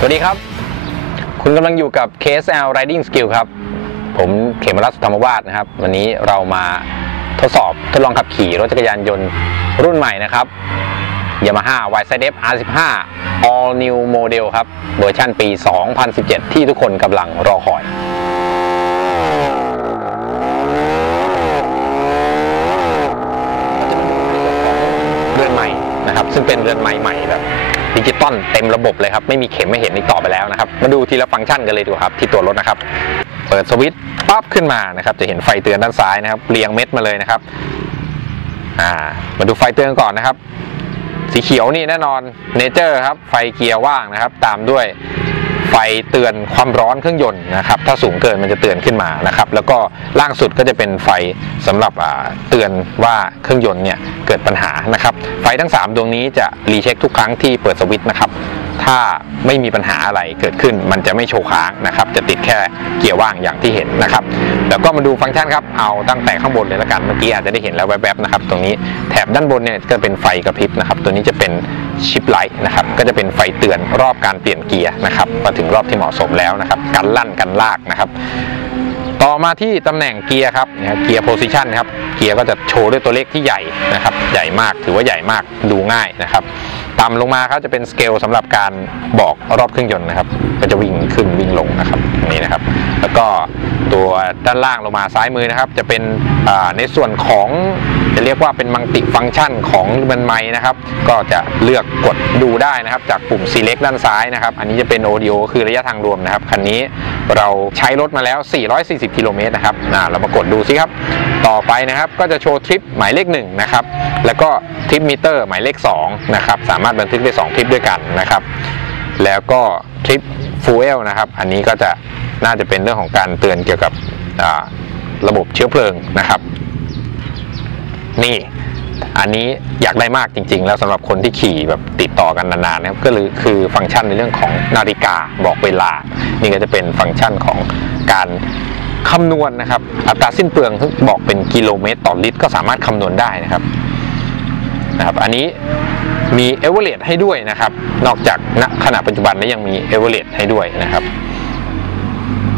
สวัสดีครับ คุณกำลังอยู่กับ KSL Riding Skill ครับ ผมเขมรัตน์สุธรรมวาสนะครับ วันนี้เรามาทดสอบทดลองขับขี่รถจักรยานยนต์รุ่นใหม่นะครับ Yamaha YZF R15 All New Model ครับ เวอร์ชันปี 2017 ที่ทุกคนกำลังรอคอยเรือนใหม่นะครับ ซึ่งเป็นเรือนใหม่ใหม่แบบ ดิจิตอลเต็มระบบเลยครับ ไม่มีเข็มไม่เห็นอีกต่อไปแล้วนะครับ มาดูทีละฟังก์ชันกันเลยดูครับ ที่ตัวรถนะครับ เปิดสวิตช์ปั๊บขึ้นมานะครับ จะเห็นไฟเตือนด้านซ้ายนะครับ เรียงเม็ดมาเลยนะครับ อ่า มาดูไฟเตือนก่อนนะครับ สีเขียวนี่แน่นอนเนเจอร์ครับ ไฟเกียร์ว่างนะครับ ตามด้วย ไฟเตือนความร้อนเครื่องยนต์นะครับถ้าสูงเกินมันจะเตือนขึ้นมานะครับแล้วก็ล่างสุดก็จะเป็นไฟสำหรับเตือนว่าเครื่องยนต์เนี่ยเกิดปัญหานะครับไฟทั้ง 3 ดวงนี้จะรีเช็คทุกครั้งที่เปิดสวิตช์นะครับถ้าไม่มีปัญหาอะไรเกิดขึ้นมันจะไม่โชว์ค้างนะครับจะติดแค่เกียร์ว่างอย่างที่เห็นนะครับ แล้วก็มาดูฟังก์ชันครับ เอาตั้งแต่ข้างบนเลยละกัน เมื่อกี้อาจจะได้เห็นแล้วแวบๆนะครับ ตรงนี้แถบด้านบนเนี่ยก็เป็นไฟกระพริบนะครับ ตัวนี้จะเป็นชิปไลท์นะครับ ก็จะเป็นไฟเตือนรอบการเปลี่ยนเกียร์นะครับมาถึงรอบที่เหมาะสมแล้วนะครับกันลั่นกันลากนะครับต่อมาที่ตำแหน่งเกียร์ครับเกียร์โพซิชันครับเกียร์ก็จะโชว์ด้วยตัวเลขที่ใหญ่นะครับ ใหญ่มากถือว่าใหญ่มากดูง่ายนะครับต่ำลงมาครับจะเป็นสเกลสำหรับการบอกรอบเครื่องยนต์นะครับ ก็จะวิ่งขึ้นวิ่งลงนะครับตรงนี้นะครับ แล้วก็ตัวด้านล่างลงมาซ้ายมือนะครับ จะเป็นในส่วนของจะเรียกว่าเป็นมังติฟังก์ชันของมันไม้นะครับ ก็จะเลือกกดดูได้นะครับ จากปุ่ม select ด้านซ้ายนะครับ อันนี้จะเป็น audio คือระยะทางรวมนะครับ คันนี้เราใช้รถมาแล้ว 440 กิโลเมตรนะครับอ่าเรามากดดูสิครับ ต่อไปนะครับก็จะโชว์ทริปหมายเลข1นะครับ แล้วก็ทริปมิเตอร์หมายเลข2นะครับ สามารถบันทึกได้ 2 ทริปด้วยกันนะครับ แล้วก็ทริปฟูเอลนะครับ อันนี้ก็จะ น่าจะเป็นเรื่องของการเตือนเกี่ยวกับระบบเชื้อเพลิงนะครับ นี่อันนี้อยากได้มากจริง ๆ แล้วสำหรับคนที่ขี่แบบติดต่อกันนานๆนะครับก็คือคือฟังก์ชันในเรื่องของนาฬิกาบอกเวลา นี่ก็จะเป็นฟังก์ชันของการคำนวณนะครับ อัตราสิ้นเปลืองซึ่บอกเป็นกิโลเมตรต่อลิตร ก็สามารถคำนวณได้นะครับนะครับ อันนี้มีเอเวอเรให้ด้วยนะครับ นอกจากณขณะปัจจุบันนี้ยังมีเอเวอเรให้ด้วยนะครับ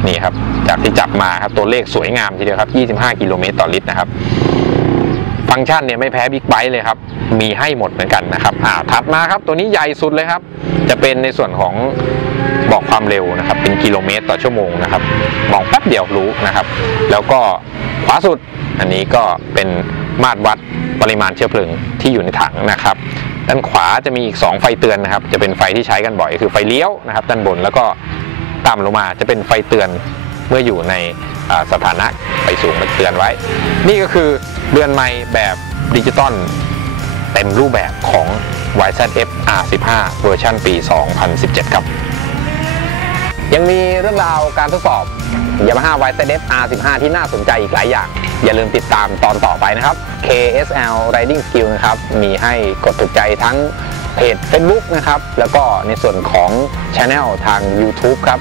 นี่ครับจากที่จับมาครับตัวเลขสวยงามทีเดียวครับ 25 กิโลเมตรต่อลิตรนะครับ ฟังก์ชันเนี่ยไม่แพ้บิ๊กไบค์เลยครับ มีให้หมดเหมือนกันนะครับอ่าถัดมาครับตัวนี้ใหญ่สุดเลยครับ จะเป็นในส่วนของบอกความเร็วนะครับ เป็นกิโลเมตรต่อชั่วโมงนะครับ มองแป๊บเดียวรู้นะครับ แล้วก็ขวาสุดอันนี้ก็เป็นมาตรวัดปริมาณเชื้อเพลิงที่อยู่ในถังนะครับ ด้านขวาจะมีอีก 2 ไฟเตือนนะครับ จะเป็นไฟที่ใช้กันบ่อย คือไฟเลี้ยวนะครับ ด้านบนแล้วก็ ต่ำลงมาจะเป็นไฟเตือนเมื่ออยู่ในสถานะไฟสูงมันเตือนไว้ นี่ก็คือเรือนไม้แบบดิจิตอลเต็มรูปแบบของ YZF R15 เวอร์ชันปี 2017 ครับ ยังมีเรื่องราวการทดสอบ Yamaha YZF R15 ที่น่าสนใจอีกหลายอย่าง อย่าลืมติดตามตอนต่อไปนะครับ KSL Riding Skill นะครับ มีให้กดถูกใจทั้ง เพจ Facebook นะครับ แล้วก็ในส่วนของ Channel ทาง YouTube ครับ